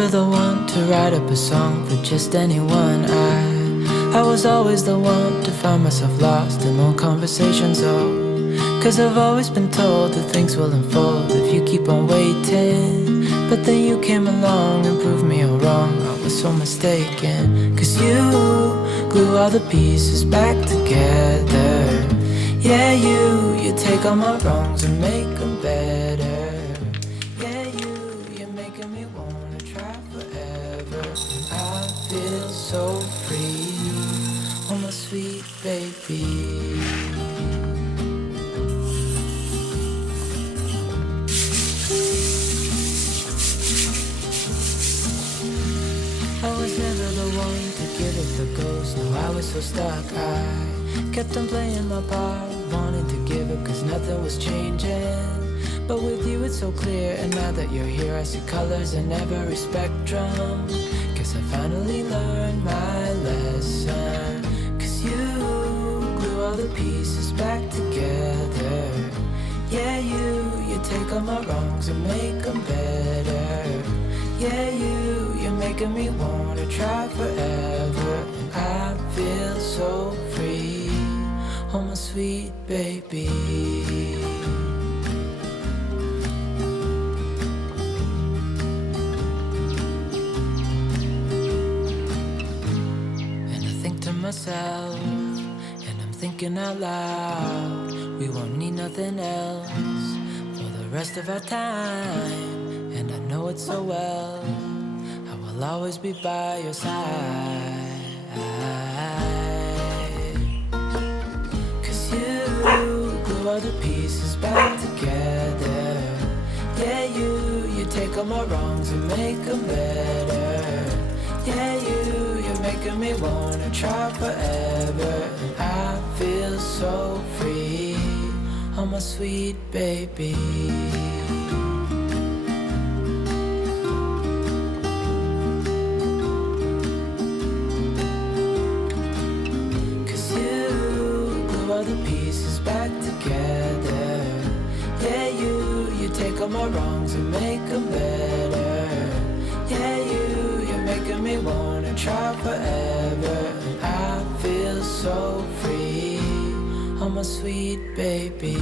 never the one to write up a song for just anyone. I was always the one to find myself lost in long conversations, oh. Cause I've always been told that things will unfold if you keep on waiting. But then you came along and proved me all wrong. I was so mistaken. Cause you glue all the pieces back together. Yeah, you take all my wrongs and make them better. Yeah, you're making me wanna try forever. I feel so free, oh my sweet baby. I was never the one to give it the ghost. No, I was so stuck. I kept on playing my part, wanted to give it cause nothing was changing. But with you it's so clear, and now that you're here I see colors in every spectrum. Guess I finally learned my lesson. Cause you glue all the pieces back together. Yeah, you take all my wrongs and make them better. Yeah, you're making me wanna try forever. And I feel so free, oh my sweet baby. And I think to myself, and I'm thinking out loud, we won't need nothing else for the rest of our time. And I know it so well, I will always be by your side. Cause you glue all the pieces back together. Yeah, you take all my wrongs and make them better. Yeah, you're making me wanna try forever. And I feel so free, oh my sweet baby. All the pieces back together. Yeah, you take all my wrongs and make them better. Yeah, you're making me wanna try forever. And I feel so free, oh my sweet baby.